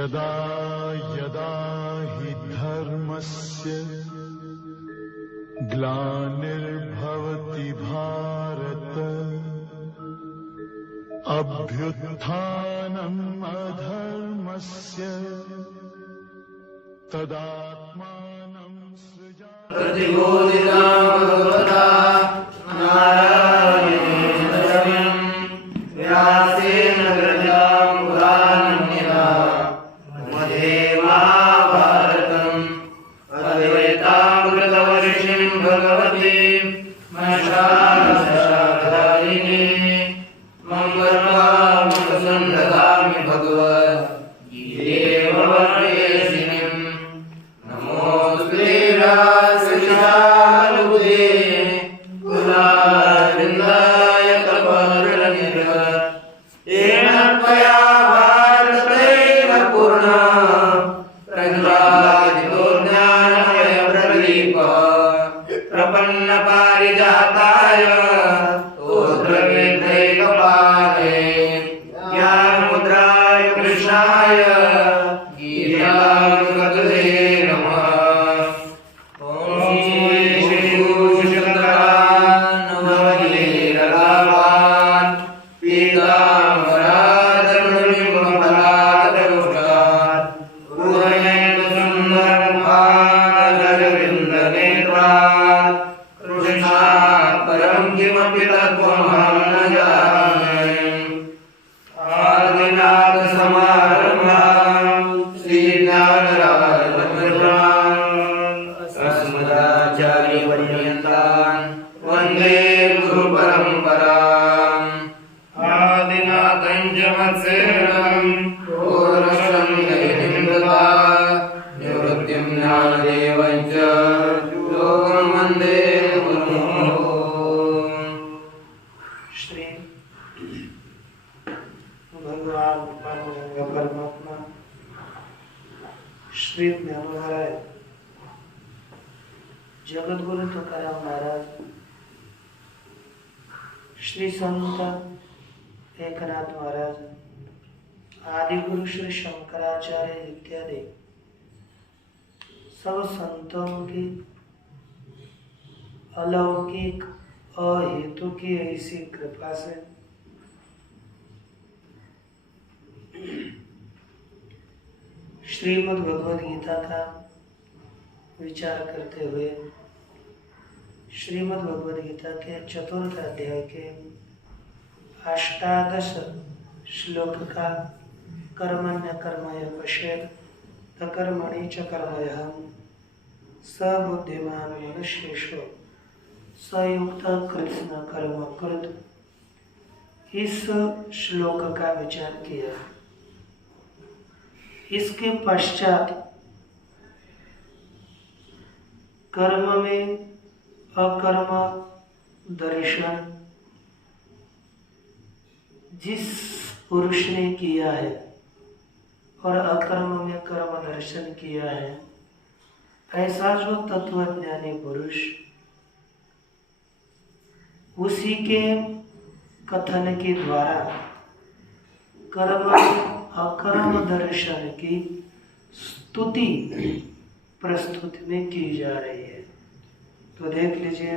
यदा यदा हि धर्मस्य ग्लानिर्भवति भारत अभ्युत्थानम् अधर्मस्य तदात्मानं सृजामि। जगद्गुरु तुकाराम महाराज, श्री संत एकनाथ महाराज, आदि गुरु श्री शंकराचार्य इत्यादि सब संतों की अलौकिक अहेतु की ऐसी कृपा से श्रीमद् भगवद गीता का विचार करते हुए श्रीमद् भगवद गीता के चतुर्थ अध्याय के अष्टादश श्लोक का कर्मण्य कर्मय पश्येत् अकर्मणि च कर्मयः स बुद्धिमान् मनुष्येषु स युक्त कृत्स्न कर्म कृत। इस श्लोक का विचार किया। इसके पश्चात कर्म में अकर्म दर्शन जिस पुरुष ने किया है और अकर्म में कर्म दर्शन किया है, ऐसा जो तत्वज्ञानी पुरुष, उसी के कथन के द्वारा कर्म अकर्म दर्शन की स्तुति प्रस्तुति में की जा रही है। तो देख लीजिए,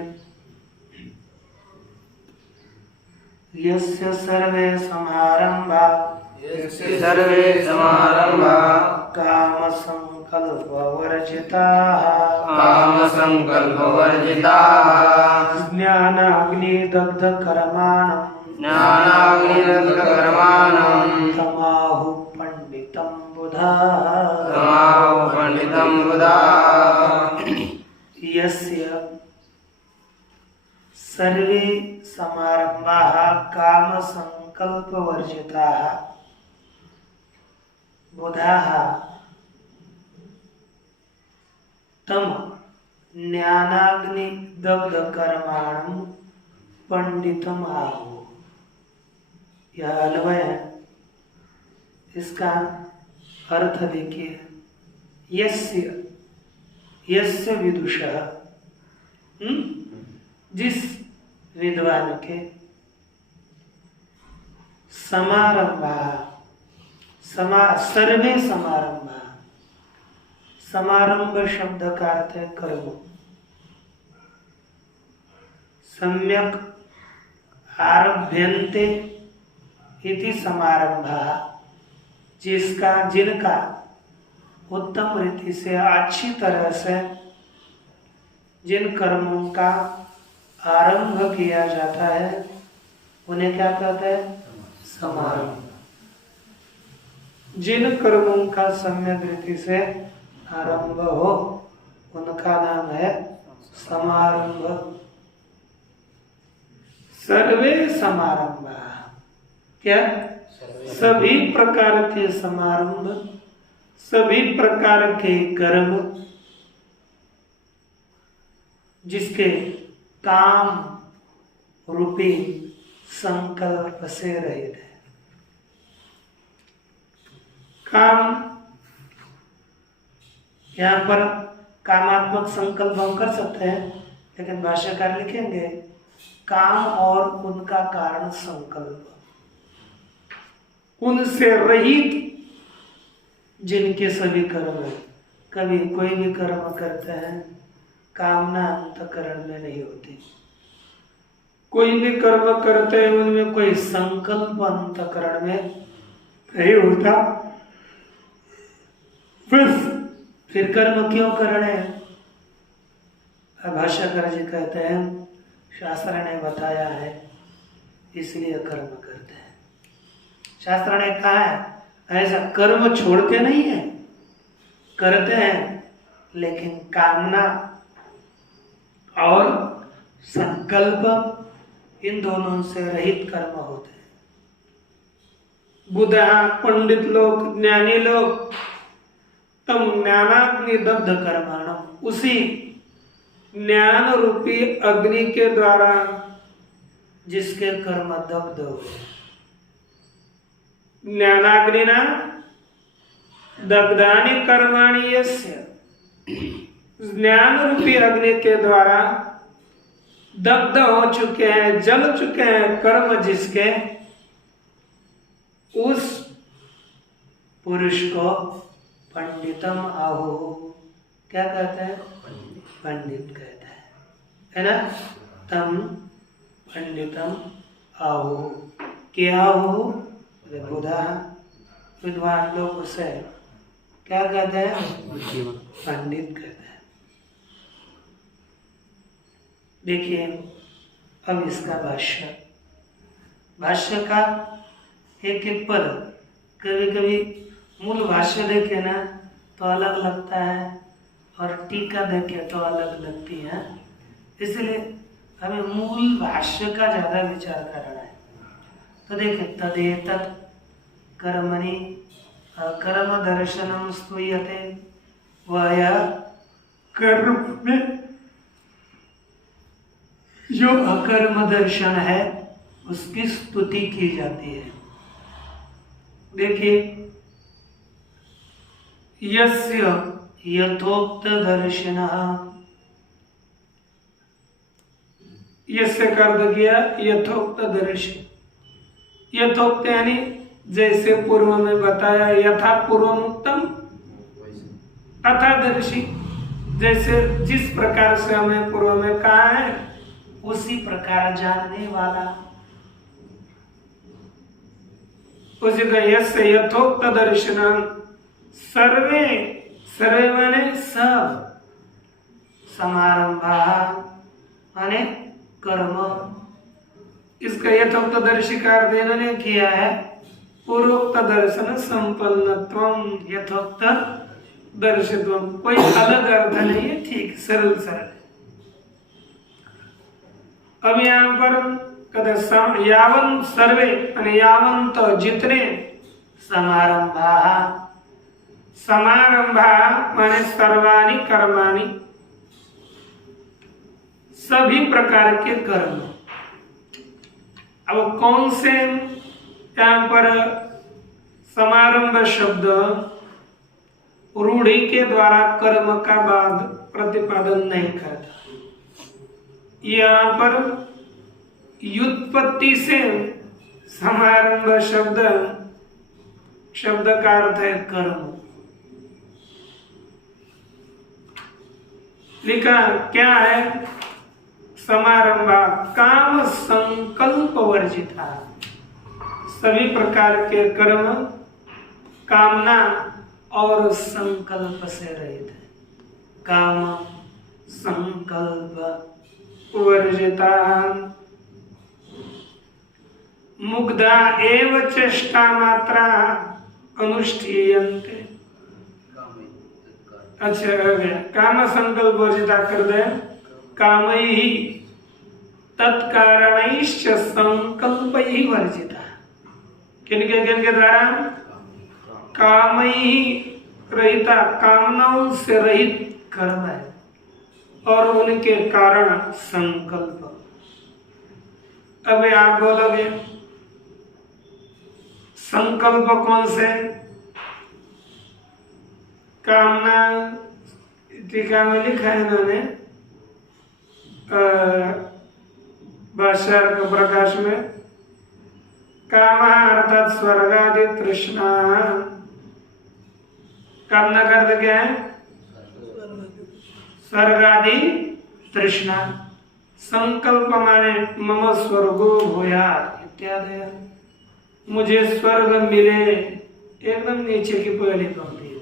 यस्य सर्वे समारंभा काम संकल्प वर्जिता ज्ञानाग्नि दग्ध कर्माणं तमाहु पंडितं बुधा यस्य सर्वे समारंभाः काम संकल्प वर्जिताः बुधाः तम ज्ञानाग्नि दग्ध कर्माणं पंडितम आहु। यह अन्वय है। इसका अर्थ देखिए, यस्य यस्य विदुषः, जिस विद्वान के समारंभा सर्वे समारंभ, समारंभ शब्द का अर्थ है कर्म। सम्यक आरभ्यन्ते इति समारंभः, जिनका उत्तम रीति से अच्छी तरह से जिन कर्मों का आरंभ किया जाता है उन्हें क्या कहते हैं? समारंभ। जिन कर्मों का सम्यक रीति से आरंभ हो उनका नाम है समारंभ। सर्वे समारंभ, क्या? सभी प्रकार के समारंभ, सभी प्रकार के कर्म जिसके काम रूपी संकल्प से रहित है। काम, यहाँ पर कामात्मक संकल्प हम कर सकते हैं, लेकिन भाष्यकार लिखेंगे काम और उनका कारण संकल्प, उनसे रहित जिनके सभी कर्म है। कभी कोई भी कर्म करते हैं कामना अंतःकरण में नहीं होती, कोई भी कर्म करते हैं उनमें कोई संकल्प अंतःकरण में नहीं होता। फिर कर्म क्यों करने? भाष्यकार जी कहते हैं शास्त्र ने बताया है इसलिए कर्म करते हैं। शास्त्र ने कहा है ऐसा कर्म छोड़ते नहीं है, करते हैं, लेकिन कामना और संकल्प इन दोनों से रहित कर्म होते हैं। बुद्धा, पंडित लोग, ज्ञानी लोग तम ज्ञानाग्नि दग्ध कर्माणम, उसी ज्ञान रूपी अग्नि के द्वारा जिसके कर्म दग्ध हो। ज्ञानाग्निना दग्धानि कर्माणि यस्य, ज्ञान रूपी अग्नि के द्वारा दग्ध हो चुके हैं, जल चुके हैं कर्म जिसके, उस पुरुष को पंडितम आहो, क्या कहते हैं? पंडित कहते हैं, है ना? तम पंडितम आहो, क्या हो? बुधा, विद्वान लोग उसे क्या कहते हैं? पंडित कहते हैं। देखिए अब इसका भाष्य का एक एक पद, कभी कभी मूल भाष्य देखे ना तो अलग लगता है और टीका देखे तो अलग लगती है, इसलिए हमें मूल भाष्य का ज्यादा विचार करना है। तो देखिए तदेतत् कर्मणि कर्म दर्शनम स्तूयते, वह कर्म में जो अकर्म दर्शन है उसकी स्तुति की जाती है। देखिए यस्य यथोक्त दर्शनः, यस्य कर दिया यथोक्त दर्शन, यथोक्त यानी जैसे पूर्व में बताया, यथा पूर्व मुक्तम अथा दर्शी, जैसे जिस प्रकार से हमें पूर्व में कहा है उसी प्रकार जानने वाला, उसी का यस्य यथोक्त दर्शन। सर्वे, सर्वे माने सब, समारंभा माने कर्म, इसका यथोक्त दर्शी का अर्थ इन्होंने किया है पूर्वोक्त दर्शन संपन्नत्वम, यथोक्त दर्शित्वम, कोई अलग अर्थ नहीं है, ठीक सरल सरल। अब यहाँ पर कहते यावन सर्वे यानी यावंत जितने, समारंभा, समारंभा माने सर्वाणि कर्माणि, सभी प्रकार के कर्म। अब कौन से, यहाँ पर समारंभ शब्द रूढ़ी के द्वारा कर्म का बाद प्रतिपादन नहीं करता, यहाँ पर व्युत्पत्ति से समारंभ शब्द शब्द का अर्थ है कर्म। लिखा क्या है? समारंभा काम संकल्प वर्जिता, सभी प्रकार के कर्म कामना और संकल्प से रहित है। काम संकल्प वर्जिता मुग्धा एव चेष्टा मात्रा अनुष्ठीयन्ते। अच्छा हो गया, काम संकल्प वर्जिता कर दे, काम ही तत्कारणैश्च संकल्प ही वर्जिता। किनके द्वारा? काम ही रहिता, कामनाओं से रहित कर्म है और उनके कारण संकल्प। अब आप बोलोगे संकल्प कौन से? कामना टीका में लिखा है इन्होंने, भाष्यार्थ प्रकाश में, काम अर्थात स्वर्गादि तृष्णा। कामना का अर्थ क्या है? स्वर्गादि तृष्णा। संकल्प माने मम स्वर्गो भूयात् इत्यादि, मुझे स्वर्ग मिले। एकदम नीचे की पहली पंक्ति है,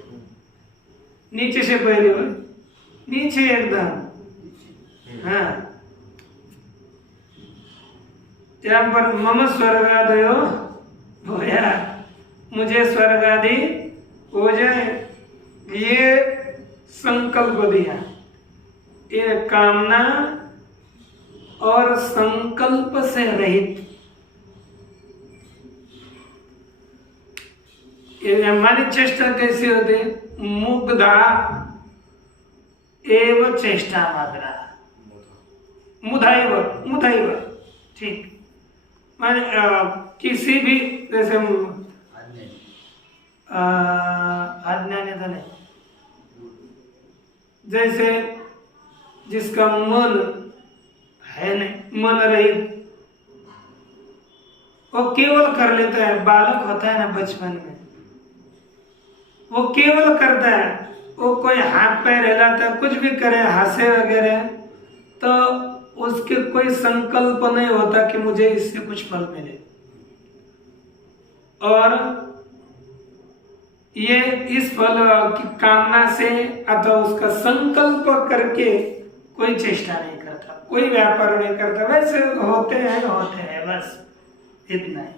नीचे से पहली नीचे एकदम। हाँ, यहाँ पर मम स्वर्गादयो भूयात्, मुझे स्वर्ग आदि हो जाए, ये संकल्प दिया। ये कामना और संकल्प से रहित, ये हमारी चेष्टा कैसी होती? मुग्धा एव चेष्टा मात्रा, मुधाइव, ठीक। माने किसी भी, जैसे आज्ञा नहीं, जैसे जिसका मन है नहीं, मन रहित, वो केवल कर लेता है। बालक होता है ना बचपन में, वो केवल करता है, वो कोई हाथ पैर हिलाता है, कुछ भी करे, हंसे वगैरह, तो उसके कोई संकल्प नहीं होता कि मुझे इससे कुछ फल मिले। और ये इस फल की कामना से अथवा उसका संकल्प करके कोई चेष्टा नहीं करता, कोई व्यापार नहीं करता, वैसे होते हैं बस इतना ही।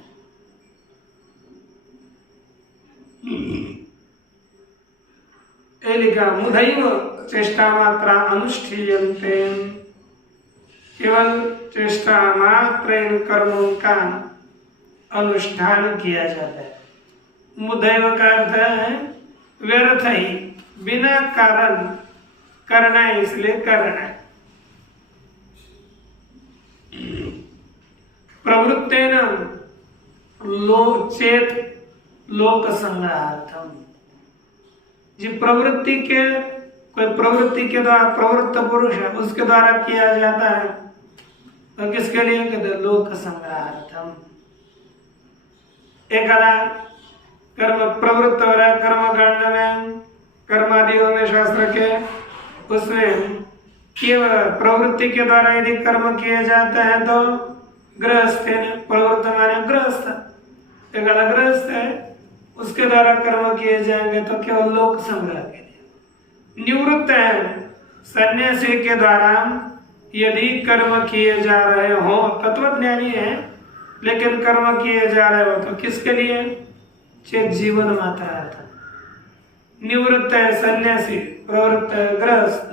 लिखा मुधैव चेष्टा मात्रा अनुष्ठीयन्ते, केवल चेष्टा मात्र इन कर्मों का अनुष्ठान किया जाता है। मुदैव का अर्थ है व्यर्थ ही, बिना कारण करना है, इसलिए करना है। प्रवृत्तेन लोक संग्रहार्थम, जी प्रवृत्ति के, कोई प्रवृत्ति के द्वारा प्रवृत्त पुरुष है, उसके द्वारा किया जाता है, तो किसके लिए? कहते लोक संग्रहार्थम। एक कर्म प्रवृत्त हो रहा है, कर्म कांड में, कर्मादियों में शास्त्र के, उसमें प्रवृत्ति के द्वारा यदि कर्म किए जाते हैं तो गृहस्थ, प्रवृत्त माने गृहस्थ, एक गृहस्थ है, उसके द्वारा कर्म किए जाएंगे तो केवल लोक संग्रह के लिए। निवृत्त है, सन्यासी के द्वारा यदि कर्म किए जा रहे हो, तत्वज्ञानी है लेकिन कर्म किए जा रहे हो, तो किसके लिए? चेत जीवन मात्र अर्थ। निवृत्त है सन्यासी, प्रवृत्त है गृहस्थ,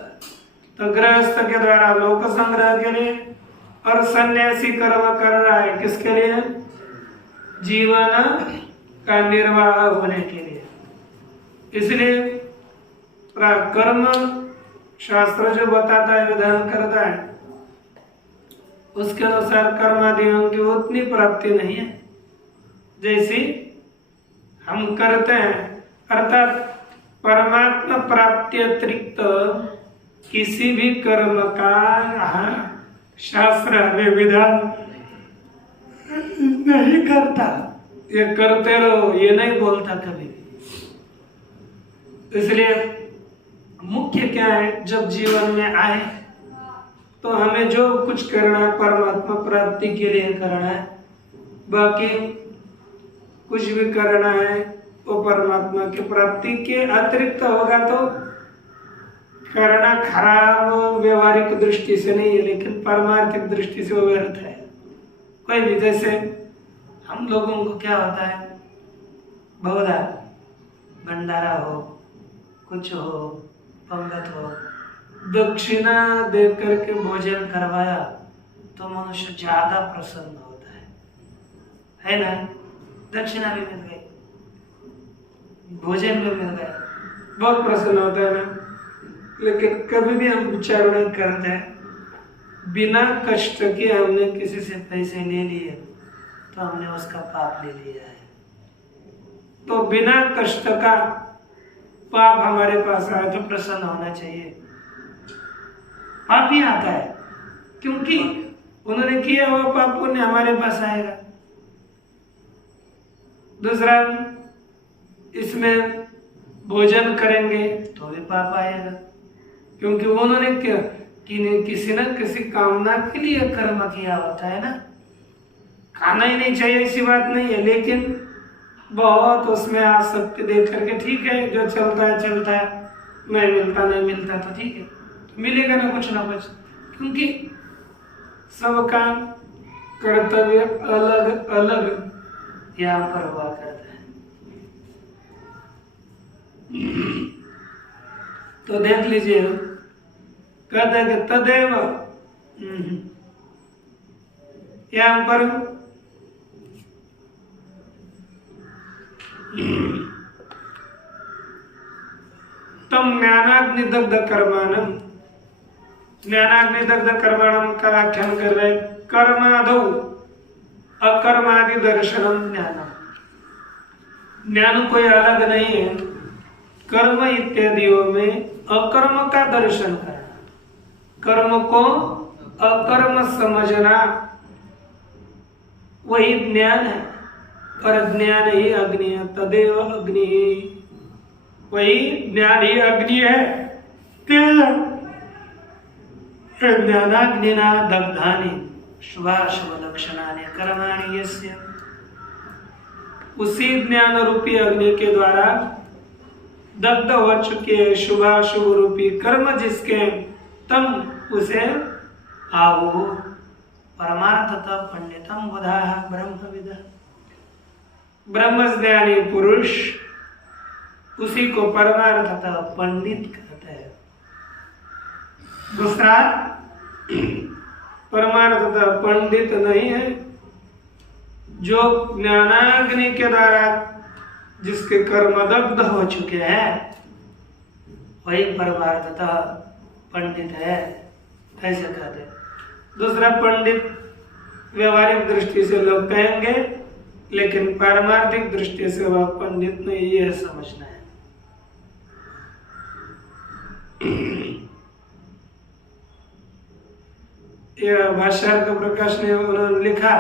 तो गृहस्थ के द्वारा लोक संग्रह के लिए, और सन्यासी कर्म कर रहा है किसके लिए? जीवन का निर्वाह होने के लिए। इसलिए कर्म शास्त्र जो बताता है, विधान करता है, उसके अनुसार कर्मादियों की उतनी प्राप्ति नहीं है जैसी हम करते हैं। अर्थात परमात्मा प्राप्ति अतिरिक्त किसी भी कर्म का शास्त्र विधान नहीं करता। ये करते रहो, ये नहीं बोलता कभी। इसलिए मुख्य क्या है, जब जीवन में आए तो हमें जो कुछ करना है परमात्मा प्राप्ति के लिए करना है, बाकी कुछ भी करना है वो परमात्मा की प्राप्ति के अतिरिक्त होगा तो करना खराब व्यवहारिक दृष्टि से नहीं है, लेकिन परमार्थिक दृष्टि से वो व्यर्थ है। कोई भी, जैसे हम लोगों को क्या होता है, बहुधा भंडारा हो, कुछ हो, पंगत हो, दक्षिणा दे करके भोजन करवाया तो मनुष्य ज्यादा प्रसन्न होता है ना। दक्षिणा भी मिल गई, भोजन भी मिल गया, बहुत प्रसन्न होता है ना। लेकिन कभी भी हम विचार नहीं करते हैं, बिना कष्ट के हमने किसी से पैसे ले लिए तो हमने उसका पाप ले लिया है। तो बिना कष्ट का पाप हमारे पास आए तो प्रसन्न होना चाहिए। पाप ही आता है क्योंकि उन्होंने किया हुआ पाप पुण्य हमारे पास आएगा। दूसरा, इसमें भोजन करेंगे तो भी पाप आएगा, क्योंकि उन्होंने किसी न किसी कामना के लिए कर्म किया होता है ना। खाना ही नहीं चाहिए ऐसी बात नहीं है, लेकिन बहुत उसमें आसक्ति देख करके ठीक है, जो चलता है चलता है, नहीं मिलता तो ठीक है, तो मिलेगा ना कुछ, क्योंकि सबका कर्तव्य अलग अलग यहाँ पर हुआ करता है। तो देख लीजिए, कहते हैं कि तदेव यहाँ पर तम ज्ञानाग्निदग्ध कर्माणम, ज्ञानाग्निदग्ध कर्माणम का व्याख्यान कर रहे, कर्मादौ अकर्मादि दर्शनम ज्ञानम। ज्ञान कोई अलग नहीं है, कर्म इत्यादियों में अकर्म का दर्शन करना, कर्म को अकर्म समझना, वही ज्ञान है। और ज्ञान ही अग्नि है, तदेव अग्नि, वही ज्ञान ही अग्नि है। ज्ञानाग्निना दग्धानि शुभाशुभ लक्षणानि कर्माणि यस्य, उसी ज्ञान रूपी अग्नि के द्वारा दग्ध हो चुके शुभाशुभ रूपी कर्म जिसके, तम उसे आओ परमार्थतः पंडितम बुधाः ब्रह्मविदः, ब्रह्मज्ञानी पुरुष उसी को परमार्थतः पंडित कहते हैं। दूसरा, परमार्थतः पंडित नहीं है, जो ज्ञानाग्नि के द्वारा जिसके कर्म दग्ध हो चुके हैं वही परमार्थतः पंडित है, ऐसे कहते। दूसरा, पंडित व्यवहारिक दृष्टि से लोग कहेंगे, लेकिन पारमार्थिक दृष्टि से वह पंडित नहीं, यह समझना है। यह भाष्यार्थ प्रकाश ने उन्होंने लिखा,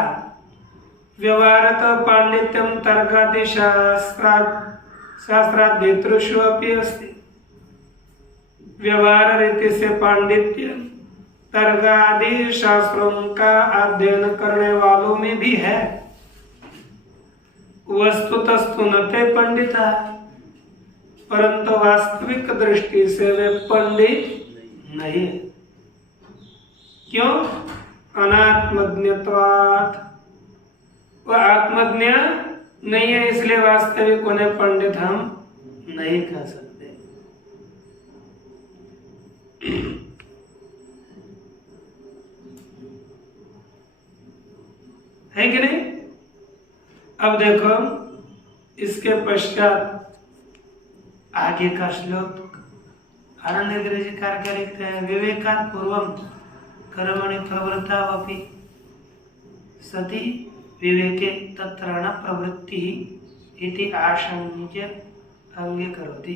व्यवहारत पांडित्यम तर्कादि शास्त्राध्येतृषु अपि अस्ति। व्यवहार रीति से पांडित्य तर्कादि शास्त्रों का अध्ययन करने वालों में भी है। वस्तुतस्तु न ते पंडिता, परंतु वास्तविक दृष्टि से वे पंडित नहीं है। क्यों? अनात्मज्ञत्वात्, वह आत्मज्ञ नहीं है, इसलिए वास्तविक उन्हें पंडित हम नहीं कह सकते। है कि नहीं? अब देखो, इसके पश्चात आगे का श्लोक आनंद गिरि जी कार्य लिखते हैं, विवेकात् पूर्वम कर्मणि प्रवृत्तावपि सति विवेके तत्र न प्रवृत्ति इति आशंक्य अंगीकरोति।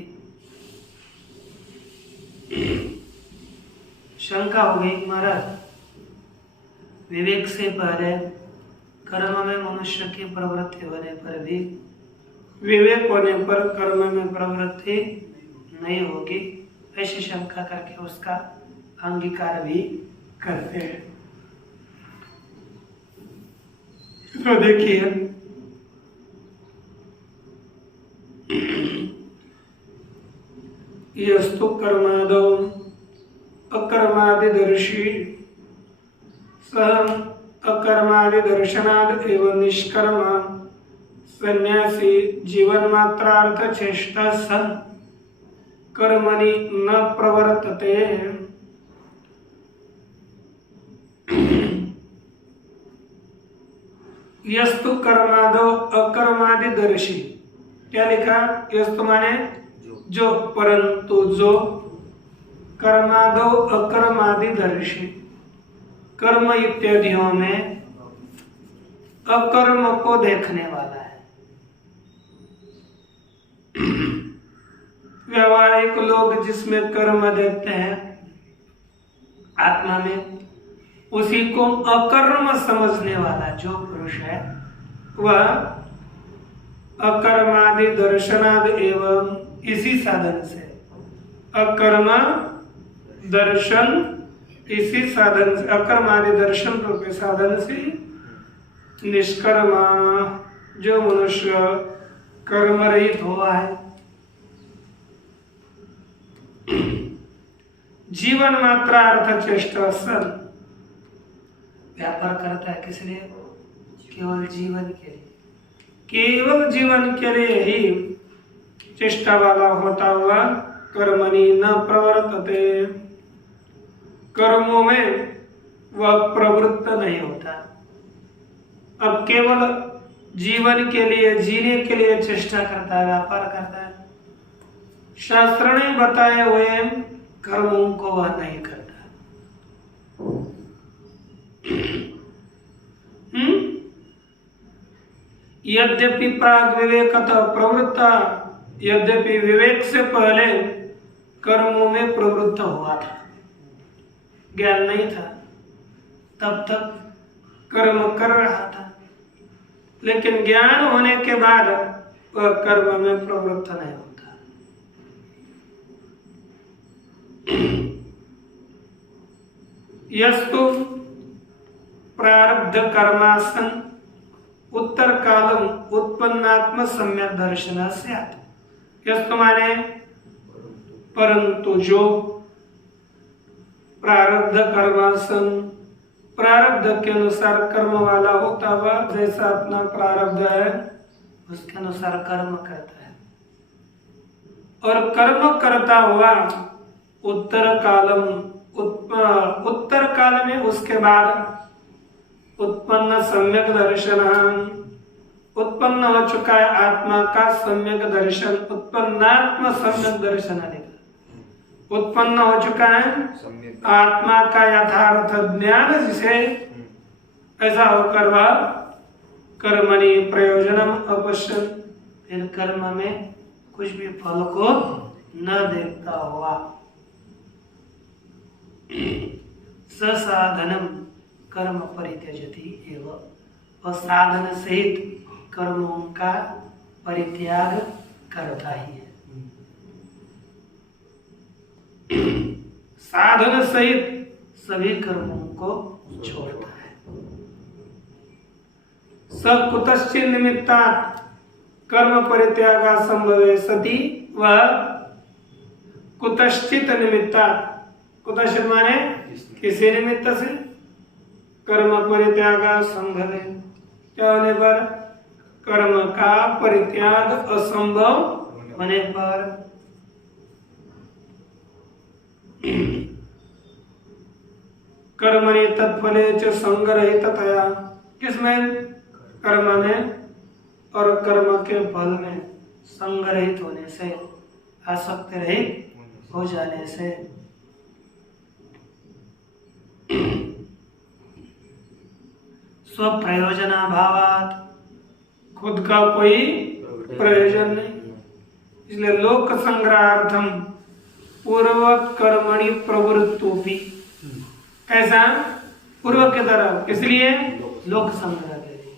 शंका हो गई, महाराज विवेक से पहले कर्म में मनुष्य की प्रवृत्ति होने पर भी, विवेक होने पर कर्म में प्रवृत्ति नहीं होगी, ऐसी शंका करके उसका अंगीकार भी करते हैं। तो देखिए, यस्तु कर्मादौ अकर्मादिदर्शी सह अकर्मादिदर्शनाद एवं निष्कर्म सन्यासी जीवन मात्रार्थ चेष्टा सन कर्मणि न प्रवर्तते। यस्तु कर्मादो अकर्मादिदर्शी, क्या लिखा? यस्तु माने जो, परंतु जो, कर्मादो अकर्मादिदर्शी, कर्म इत्यादियों में अकर्म को देखने वाला है। व्यावहारिक लोग जिसमें कर्म देखते हैं आत्मा में, उसी को अकर्म समझने वाला जो पुरुष है वह अकर्मादि दर्शनाद एवं इसी साधन से, अकर्म दर्शन इसी साधन से, अकर्मादि दर्शन रूपी साधन से निष्कर्म जो मनुष्य कर्म रहित हुआ है, जीवन मात्रा अर्थ चेष्टा सन, व्यापार करता है किस लिए? केवल जीवन के लिए, केवल जीवन के लिए ही चेष्टा वाला होता हुआ कर्मणि न प्रवर्तते, कर्मों में वह प्रवृत्त नहीं होता। अब केवल जीवन के लिए, जीने के लिए चेष्टा करता है, व्यापार करता है। शास्त्र ने बताए हुए कर्मों को वह नहीं करता। यद्यपि प्राग विवेकतः प्रवृत्ता, यद्यपि विवेक से पहले कर्मों में प्रवृत्त हुआ था, ज्ञान नहीं था, तब तक कर्म कर रहा था, लेकिन ज्ञान होने के बाद वह कर्म में प्रवृत्त नहीं होता। यस्तु प्रारब्ध कर्मासन उत्तर कालम उत्पन्नात्म सम्यक दर्शन स्यात्। यस्तु माने परंतु जो, प्रारब्ध कर्मासन, प्रारब्ध के अनुसार कर्म वाला होता हुआ, जैसा अपना प्रारब्ध है उसके अनुसार कर्म करता है, और कर्म करता हुआ उत्तर कालम, उत्तर काल में उसके बाद उत्पन्न सम्यक दर्शन, उत्पन्न हो चुका है आत्मा का सम्यक दर्शन, उत्पन्नात्म सम्यक दर्शन आएगा, उत्पन्न हो चुका है आत्मा का यथार्थ ज्ञान, जिसे ऐसा होकर वह कर्मणि प्रयोजनम अपश्यन, फिर कर्म में कुछ भी फल को न देखता हुआ, ससाधनम कर्म परित्यजति एवं, और साधन सहित कर्मों का परित्याग करता ही है। साधन सहित सभी कर्मों को छोड़ता है। स कुतश्चित् निमित्तात् कर्म परित्यागा संभवे सति, वह कुतश्चित् निमित्तात्, कुतश्चित् माने किसी निमित्त से, कर्म परित्यागा संभवे, क्या होने पर? कर्म का परित्याग असंभव होने पर। कर्मणि तत्फले च संगरहिततया, किसमें? कर्म में और कर्म के फल में संगरहित होने से, आसक्ति रहित हो जाने से। स्वप्रयोजनाभावात्, खुद का कोई प्रयोजन नहीं, इसलिए लोक संग्रहार्थम पूर्वक कर्मणि प्रवृत्तोपि, कैसा? पूर्वक की तरफ, इसलिए लोक संग्रह के लिए,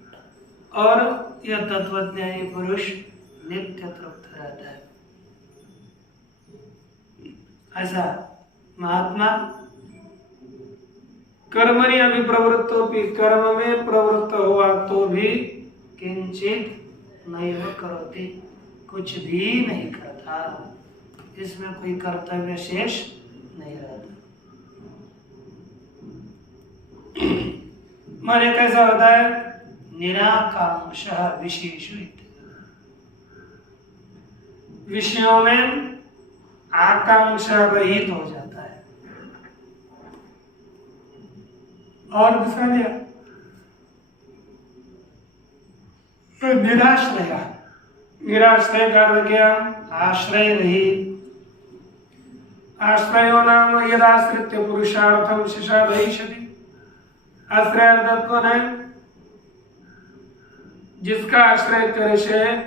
और यह तत्वज्ञानी पुरुष नित्य तृप्त रहता है। ऐसा महात्मा कर्मणि अभिप्रवृत्तोपि, कर्म में प्रवृत्त हुआ तो भी किंचित नहीं करोति, कुछ भी नहीं करता, इसमें कोई कर्तव्य शेष नहीं रहता। माने कैसा होता है? निराकांक्ष विशेषु, विषयों में आकांक्षा रहित हो जाता है। और दूसरा क्या? निराश्रय, निराश्रय का अर्थ क्या? आश्रय रहित। आश्रयो नाम यदाश्रित्य पुरुषार्थम शिशादयिष्यति। आश्रय अर्थात कौन है? जिसका आश्रय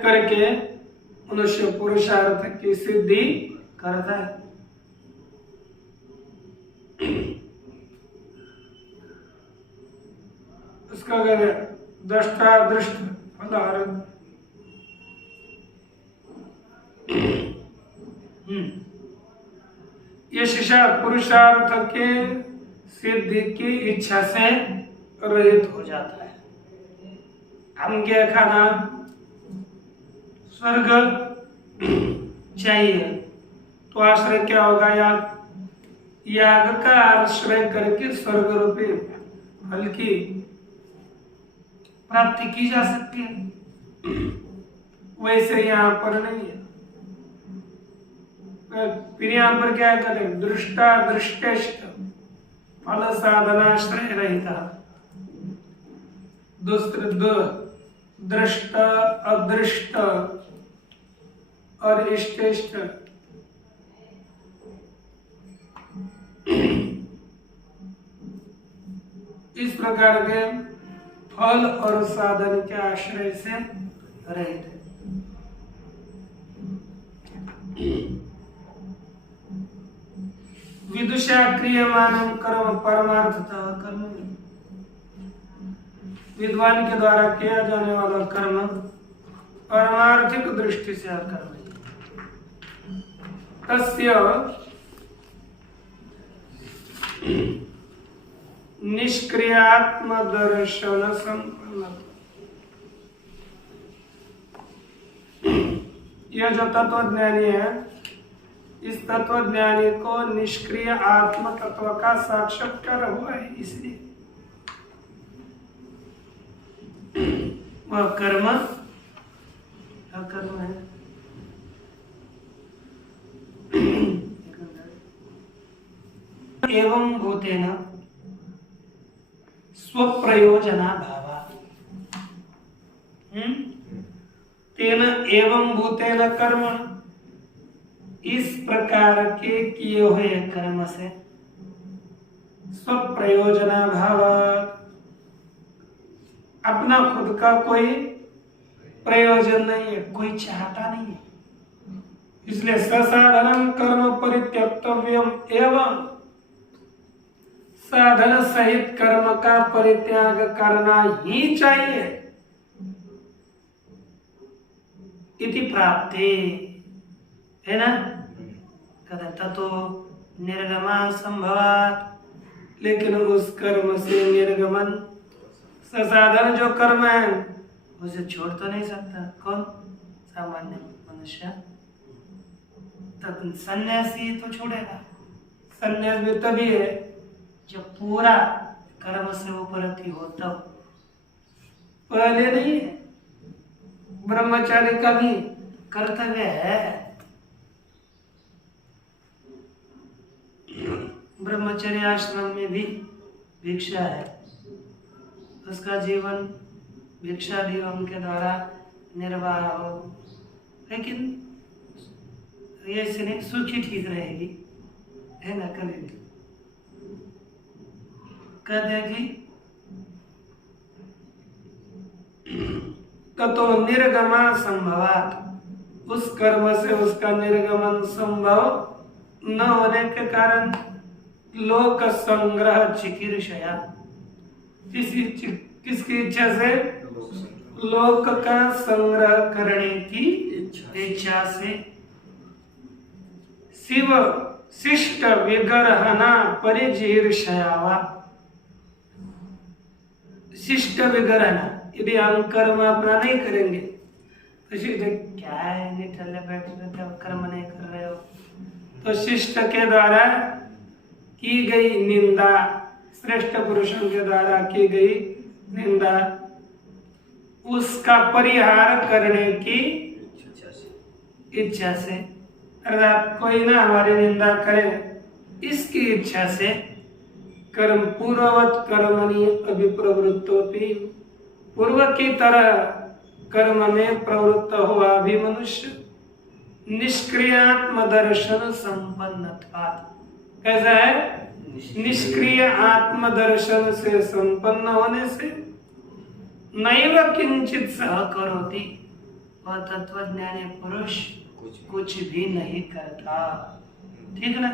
करके मनुष्य पुरुषार्थ की सिद्धि करता है। उसका कहते दृष्टा दृष्ट उदाहरण। ये शिशा पुरुषार्थ के सिद्धि की इच्छा से रहित हो जाता है। हम क्या खाना? स्वर्ग चाहिए तो आश्रय क्या होगा? याग का आश्रय करके स्वर्ग रूपी फल की प्राप्ति की जा सकती है। वैसे यहाँ पर नहीं है। फिर यहाँ पर क्या कहते? दृष्टा दृष्टेष्ट फल साधनाश्रय रहता। दृष्ट अदृष्ट और इष्टेष्ट इस प्रकार के फल और साधन के आश्रय से रहित है। विदुषा क्रियमाणं कर्म परमार्थतः कर्म, विद्वान के द्वारा किया जाने वाला कर्म परमार्थिक दृष्टि से कर्म है। तस्य निष्क्रियात्म दर्शन संपन्न। यह जो तत्वज्ञानी है, इस तत्वज्ञानी को निष्क्रिय आत्म तत्व का साक्षात्कार हुआ है, इसलिए वह कर्म अकर्म है। एवं भूतेन स्वप्रयोजना भावा, तेन एवं भूतेन कर्म, इस प्रकार के किए हुए कर्म से स्वप्रयोजना भाव, अपना खुद का कोई प्रयोजन नहीं है, कोई चाहता नहीं है, इसलिए ससाधनम कर्म परित्यक्तव्यम एवं, साधन सहित कर्म का परित्याग करना ही चाहिए। इति प्राप्ते, है ना? कहते ततो निर्गमा संभवात, लेकिन उस कर्म से निर्गमन, ससाधन जो कर्म है उसे छोड़ तो नहीं सकता। कौन? सामान्य मनुष्य। सन्यासी तो छोड़ेगा। सन्यास भी तभी है जब पूरा कर्म से उपरति हो, तब, पहले नहीं है। ब्रह्मचारी का भी कर्तव्य है। ब्रह्मचर्य आश्रम में भी भिक्षा है, उसका जीवन भिक्षा दिवम के द्वारा निर्वाह हो, लेकिन ये से नहीं, सुखी ठीक रहेगी, है ना? कभी भी कह देगी ततो निर्गमा संभवात, उस कर्म से उसका निर्गमन संभव न होने के कारण लोक संग्रह चिकीर्षया, किसकी इच्छा से? लोक का संग्रह करने की इच्छा से शिव शिष्ट विग्रहना परिजीर्षयावा। शिष्ट विग्रहना, यदि हम कर्म अपना नहीं करेंगे तो शिष्ट क्या है, निठल्ले बैठ रहे थे कर्म नहीं कर रहे हो, तो शिष्ट के द्वारा की गई निंदा, श्रेष्ठ पुरुषों के द्वारा की गई निंदा, उसका परिहार करने की इच्छा से, अर्थात कोई ना हमारी निंदा करे इसकी इच्छा से कर्म पूर्ववत कर्मणि अभिप्रवृत्तोपि, पूर्व की तरह कर्म में प्रवृत्त हुआ भी मनुष्य निष्क्रियात्म दर्शन संपन्नत्वात्, कैसा है, निष्क्रिय आत्म दर्शन से संपन्न होने से नैव किंचित सह करोति, वह तत्वज्ञानी पुरुष कुछ भी नहीं करता। ठीक ना,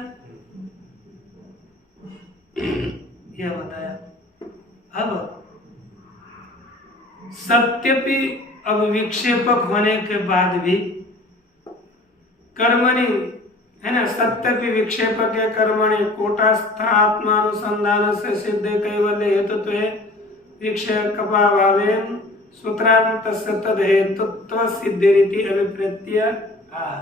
यह बताया। अब सत्यपि अब विक्षेपक होने के बाद भी कर्मणि है ना, सत्यपि विक्षेपक है कर्मणि कूटस्थ आत्मानुसंधान से सिद्धे कैवल्य हेतुत्व विक्षेपभावेन सूत्रान्तस्य तद हेतुत्व सिद्धिरिति अभिप्रेत्य आह।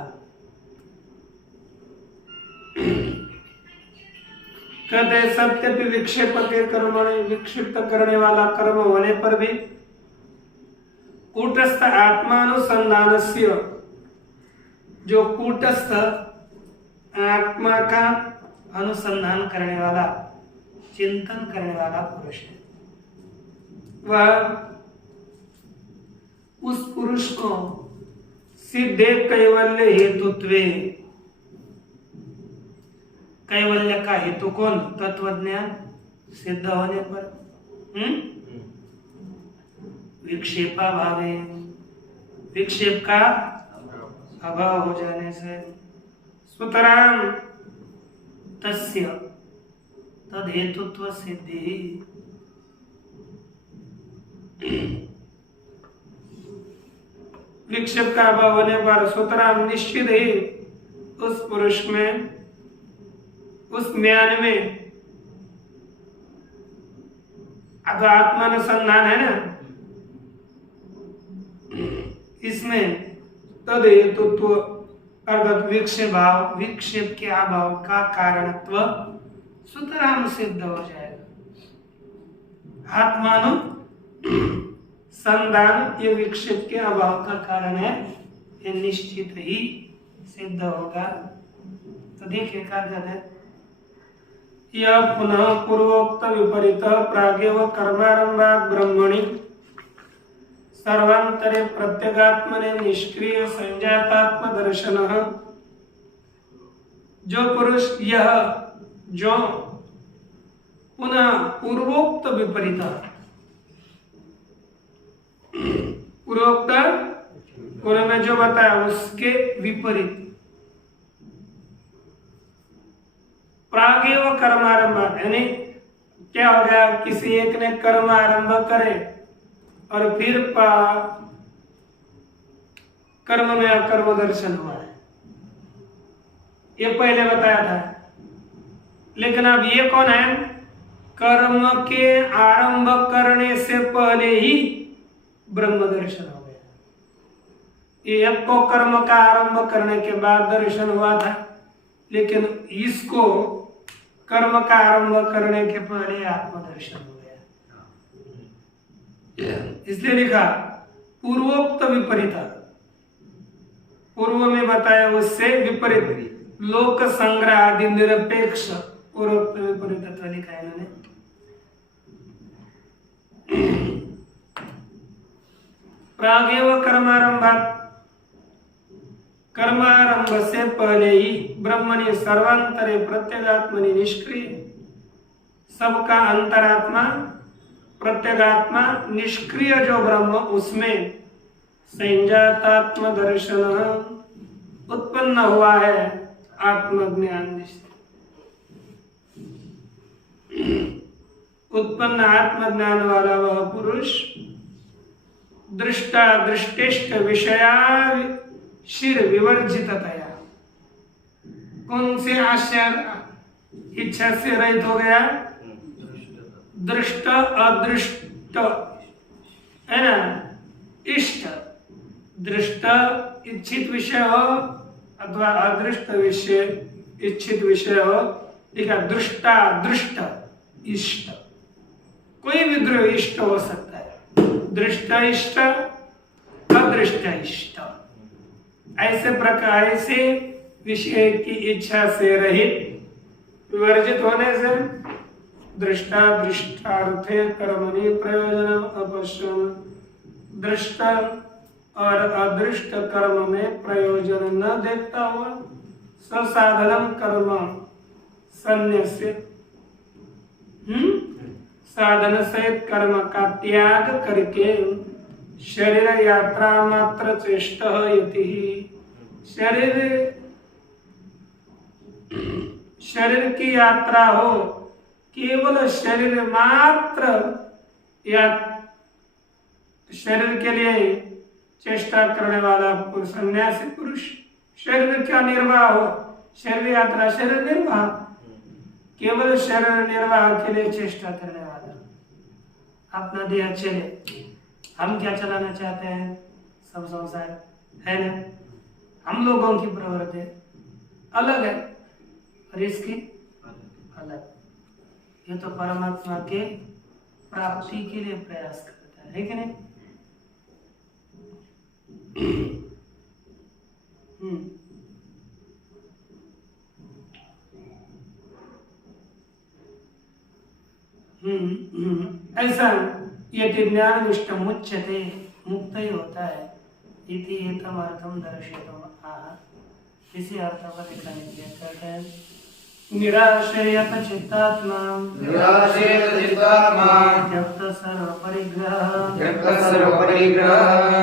कहते सत्यपि विक्षेपक के कर्मणि, विक्षिप्त करने वाला कर्म होने पर भी कूटस्थ आत्मानुसंधानस्य, जो कूटस्थ आत्मा का अनुसंधान करने वाला, चिंतन करने वाला पुरुष है, वह उस पुरुष को सिद्धे कैवल्य हेतुत्वे, कैवल्य का हेतु कौन, तत्वज्ञान सिद्ध होने पर विक्षेपा भावे, विक्षेप का अभाव हो जाने से, सुतराम तस्य तद हेतुत्व सिद्धि, विक्षेप का अभाव होने पर सुतराम निश्चित ही उस पुरुष में, उस ज्ञान में, अब आत्मानुसंधान है ना, इसमें तद हेतुत्व अर्थात विक्षेप भाव, विक्षेप के अभाव का कारणत्व सुतराम सिद्ध हो जाएगा। आत्मानु संधान ये विक्षेप के अभाव का कारण है, ये निश्चित ही सिद्ध होगा। तो देखिए क्या कहते हैं, यह पुनः पूर्वोक्त विपरीत प्रागेव कर्मारंभात् ब्रह्मणि सर्वांतरे प्रत्यगात्मने निष्क्रिय संजातात्म दर्शन, जो पुरुष यह जो पुनः पूर्वोक्त विपरीत, पूर्वोक्त पूर्व में जो बताया उसके विपरीत, प्रागेव कर्मारंभ, यानी क्या हो गया, किसी एक ने कर्म आरंभ करे और फिर कर्म में अकर्म दर्शन हुआ है, ये पहले बताया था। लेकिन अब ये कौन है, कर्म के आरंभ करने से पहले ही ब्रह्म दर्शन हो गया। ये एक को कर्म का आरंभ करने के बाद दर्शन हुआ था, लेकिन इसको कर्म का आरंभ करने के पहले आत्मदर्शन हो गया। इसलिए लिखा पूर्वोक्त विपरीत, पूर्व में बताया उससे विपरीत, लोक संग्रह आदि निरपेक्ष पूर्वोक्त विपरीत लिखा है इन्होंने। प्रागेव कर्मारंभात्, कर्मारंभ से पहले ही ब्रह्मणि सर्वांतरे प्रत्यगात्मनि निष्क्रिय, सबका अंतरात्मा प्रत्यगात्मा निष्क्रिय जो ब्रह्म, उसमें संजातात्म दर्शन उत्पन्न हुआ है आत्मज्ञान से, उत्पन्न आत्मज्ञान वाला वह पुरुष दृष्टा दृष्टिष्ट विषया शिर विवर्जिततया। कौन से आश्चर्य इच्छा से रहित हो गया? दृष्ट अदृष्ट है ना, इष्ट दृष्ट इच्छित विषय हो अथवा अदृष्ट विषय इच्छित विषय हो, ठीक है। दृष्टा दृष्ट इष्ट, कोई भी द्रव्य इष्ट हो सकता है, दृष्ट इष्ट अदृष्ट इष्ट। ऐसे प्रकार ऐसे विषय की इच्छा से रहित विवर्जित होने से दृष्टा दृष्टार्थे कर्मणि प्रयोजनम अपश्यम, दृष्ट और अदृष्ट कर्म में प्रयोजन न देखता हुआ स्वसाधनम कर्म संन्यास्य, साधन सहित कर्म का त्याग करके शरीर यात्रा मात्र चेष्ट यति ही, शरीर की यात्रा हो, केवल शरीर मात्र या शरीर के लिए चेष्टा करने वाला सन्यासी पुरुष, शरीर क्या निर्वाह हो, शरीर यात्रा शरीर निर्वाह, केवल शरीर निर्वाह के लिए चेष्टा करने वाला, अपना देह चले। हम क्या चलाना चाहते हैं? सब संसार है ना, हम लोगों की प्रवृत्ति अलग है और इसकी अलग। ये तो परमात्मा के प्राप्ति के लिए प्रयास करता है कि नहीं? ऐसा यदि ज्ञान निष्ठ मुच्यते, मुक्त ही होता है, इति एतम अर्थम दर्शितम आह। इसी अर्थ पर लिखने के लिए कहते हैं निराश्रयत चित्तात्मा, निराश्रयत चित्तात्मा त्यक्त सर्व परिग्रह, त्यक्त सर्व परिग्रह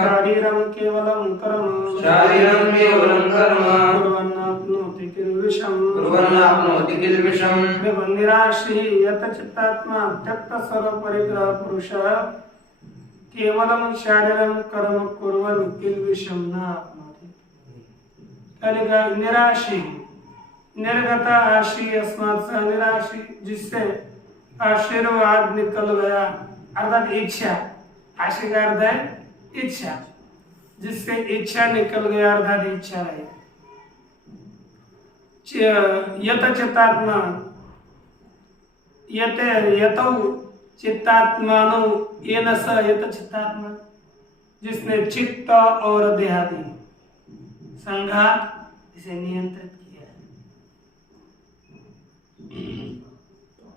शारीरं केवलं कर्म, शारीरं केवलं कर्म कुर्वन्नाप्नोति किल्बिषम्, कुर्वन्नाप्नोति किल्बिषम्। निराश्रयत चित्तात्मा त्यक्त सर्व परिग्रह पुरुषः केवलं शारीरं कर्म कुर्वन् किल्बिषं न आप्नोति। कलिका निराशी, निर्गता आशी अस्मात् स निराशी, जिससे आशीर्वाद निकल गया, अर्थात इच्छा, आशी का अर्थ है इच्छा, जिससे इच्छा निकल गया अर्थात इच्छा रही। यत चित्तात्मा, यतौ चित्तात्मानो येन स यत चित्तात्मा, जिसने चित्त और देहादि संघात इसे नियंत्रित किया है।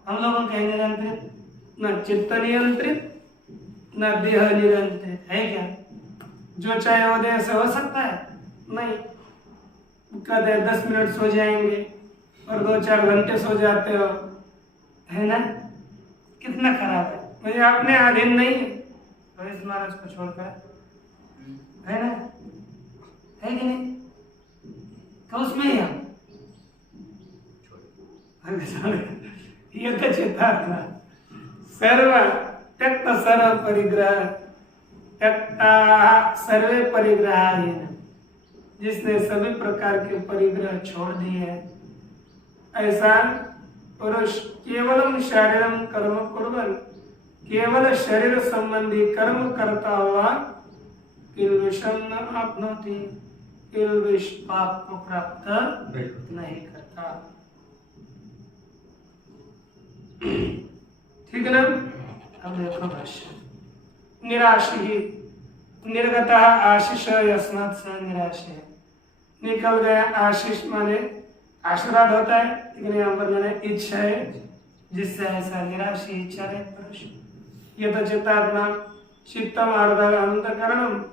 हम लोगों का नियंत्रित, न चित्त नियंत्रित न देह नियंत्रित है क्या? जो चाहे वो देह से हो सकता है? नहीं। कहते हैं 10 मिनट सो जाएंगे और 2-4 घंटे सो जाते हो, है ना? कितना खराब है। मुझे अपने अधीन नहीं है रईस महाराज को छोड़कर, है ना? है कि नहीं? तो उसमें ही हम ये तो चित्तात्मा सर्व त्यक्त सर्व परिग्रह, त्यक्ता सर्वे परिग्रह, जिसने सभी प्रकार के परिग्रह छोड़ दिए। ऐसा पुरुष केवलम शारीरम कर्म कुर्वन्, केवल शरीर संबंधी कर्म करता हुआ किल्बिषं न आप्नोति, किल्बिष पाप को प्राप्त नहीं करता। ठीक है ना? अब देखो भाष्य। निराशी, निर्गता आशीष यस्मात् स निराशी, निकल गया आशीष माने आशीर्वाद होता है, लेकिन यहाँ पर मैंने इच्छा है, जिससे ऐसा निराशी इच्छा है पुरुष। ये तो चित्तात्मा चित्तम अर्ध अंतकरणम,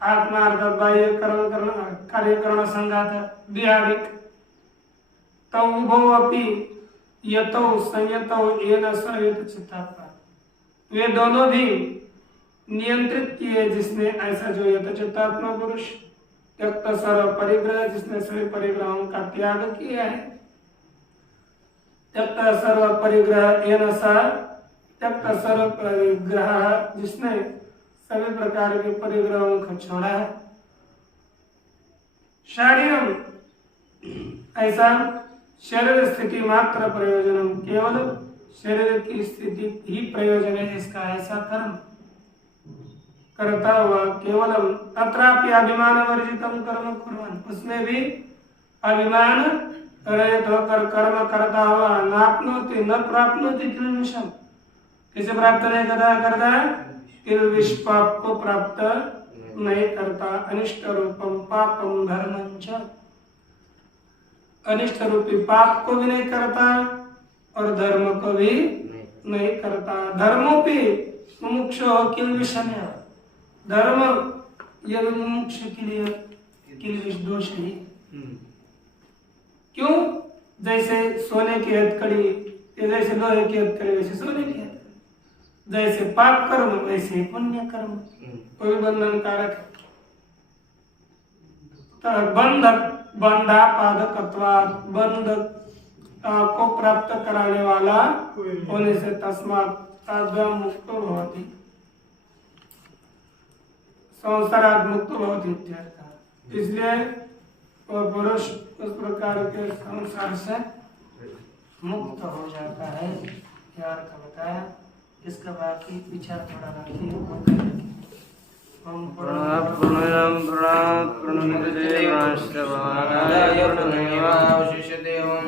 आत्मा अर्थ बाह्य कर्म करना कार्यकरण संघात दिहाड़िक, तौ उभौ अपि यतौ संयतौ येन स यत चित्तात्मा, वे दोनों भी नियंत्रित किए जिसने ऐसा जो यत चित्तात्मा पुरुष, त्यक्त सर्व परिग्रह, जिसने सभी परिग्रहों का त्याग किया है, त्यक्त सर्व परिग्रह येन स, त्यक्त सर्व परिग्रह जिसने सभी प्रकार के परिग्रहों को छोड़ा है। शरीरम ऐसा शरीर स्थिति मात्र प्रयोजनम, केवल शरीर की स्थिति ही प्रयोजन है इसका ऐसा कर्म करता हुआ केवलम अत्रापि अभिमान वर्जितम कर्म कुर्वन्, उसमें भी अभिमान रहित होकर कर्म करता हुआ नाप्नोति न प्राप्नोति किल्बिषम, किसे प्राप्त नहीं करता है? किल्बिष पाप को प्राप्त नहीं करता। अनिष्ट रूपम पापम धर्मंच, अनिष्ट रूपी पाप को भी नहीं करता और धर्म को भी नहीं करता। धर्मोपि मुमुक्षु किल्बिषम्य, धर्म यह मुमुक्षु के लिए किल्बिष दोष ही। क्यों? जैसे सोने की हथकड़ी, जैसे लोहे की हथकड़ी वैसे सोने की हथकड़ी, जैसे पाप कर्म वैसे पुण्य कर्म, कोई बंधनकारक है। बंधापादकत्वात्, बंध को प्राप्त कराने वाला होने से तस्मात् ताभ्यां मुक्तो भवति, संसारात् मुक्तो भवति इत्यर्थः। इसलिए वह पुरुष उस प्रकार के संसार से मुक्त हो जाता है। यार का बताया, इसका बाकी विचार थोड़ा बाकी है। हम प्रणयम प्रणमिते वास्तवानाय प्रणयवावशिष्यते ओम।